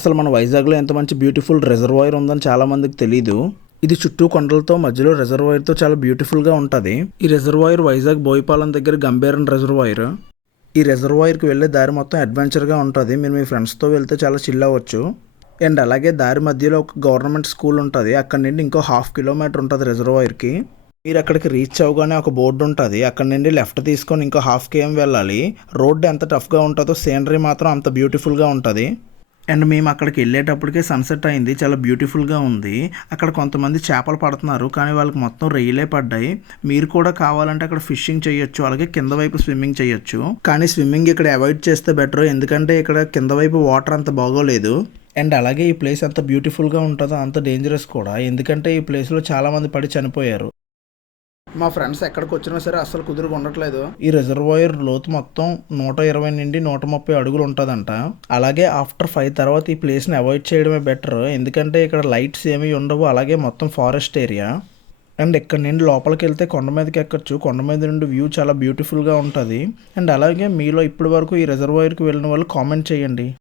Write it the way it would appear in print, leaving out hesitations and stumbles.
అసలు మన వైజాగ్లో ఎంత మంచి బ్యూటిఫుల్ రిజర్వాయర్ ఉందని చాలా మందికి తెలీదు. ఇది చుట్టూ కొండలతో మధ్యలో రిజర్వాయర్తో చాలా బ్యూటిఫుల్గా ఉంటుంది. ఈ రిజర్వాయర్ వైజాగ్ బోయపాలెం దగ్గర గంభీరం రిజర్వాయర్. ఈ రిజర్వాయర్కి వెళ్ళే దారి మొత్తం అడ్వెంచర్గా ఉంటుంది. మీరు మీ ఫ్రెండ్స్తో వెళ్తే చాలా చిల్ అవ్వచ్చు. అండ్ అలాగే దారి మధ్యలో ఒక గవర్నమెంట్ స్కూల్ ఉంటుంది. అక్కడ నుండి ఇంకో 1/2 కిలోమీటర్ ఉంటుంది రిజర్వాయర్కి. మీరు అక్కడికి రీచ్ అవ్వగానే ఒక బోర్డు ఉంటుంది. అక్కడ నుండి లెఫ్ట్ తీసుకొని ఇంకో 1/2 km వెళ్ళాలి. రోడ్డు ఎంత టఫ్గా ఉంటుందో సీనరీ మాత్రం అంత బ్యూటిఫుల్గా ఉంటుంది. అండ్ మేము అక్కడికి వెళ్ళేటప్పటికే సన్సెట్ అయింది. చాలా బ్యూటిఫుల్గా ఉంది. అక్కడ కొంతమంది చేపలు పడుతున్నారు, కానీ వాళ్ళకి మొత్తం రొయ్యలే పడ్డాయి. మీరు కూడా కావాలంటే అక్కడ ఫిషింగ్ చేయొచ్చు, అలాగే కింద వైపు స్విమ్మింగ్ చేయొచ్చు. కానీ స్విమ్మింగ్ ఇక్కడ అవాయిడ్ చేస్తే బెటర్, ఎందుకంటే ఇక్కడ కింద వైపు వాటర్ అంత బాగోలేదు. అండ్ అలాగే ఈ ప్లేస్ అంత బ్యూటిఫుల్గా ఉంటుందో అంత డేంజరస్ కూడా, ఎందుకంటే ఈ ప్లేస్లో చాలామంది పడి చనిపోయారు. మా ఫ్రెండ్స్ ఎక్కడికి వచ్చినా సరే అస్సలు కుదురుగా ఉండట్లేదు. ఈ రిజర్వాయర్ లోతు మొత్తం 120 నుండి 130 అడుగులు ఉంటుందంట. అలాగే ఆఫ్టర్ 5 తర్వాత ఈ ప్లేస్ని అవాయిడ్ చేయడమే బెటర్, ఎందుకంటే ఇక్కడ లైట్స్ ఏమీ ఉండవు, అలాగే మొత్తం ఫారెస్ట్ ఏరియా. అండ్ ఇక్కడ నుండి లోపలికి వెళ్తే కొండ మీదకి ఎక్కచ్చు. కొండ మీద నుండి వ్యూ చాలా బ్యూటిఫుల్గా ఉంటుంది. అండ్ అలాగే మీలో ఇప్పటి వరకు ఈ రిజర్వాయర్కి వెళ్ళిన వాళ్ళు కామెంట్ చేయండి.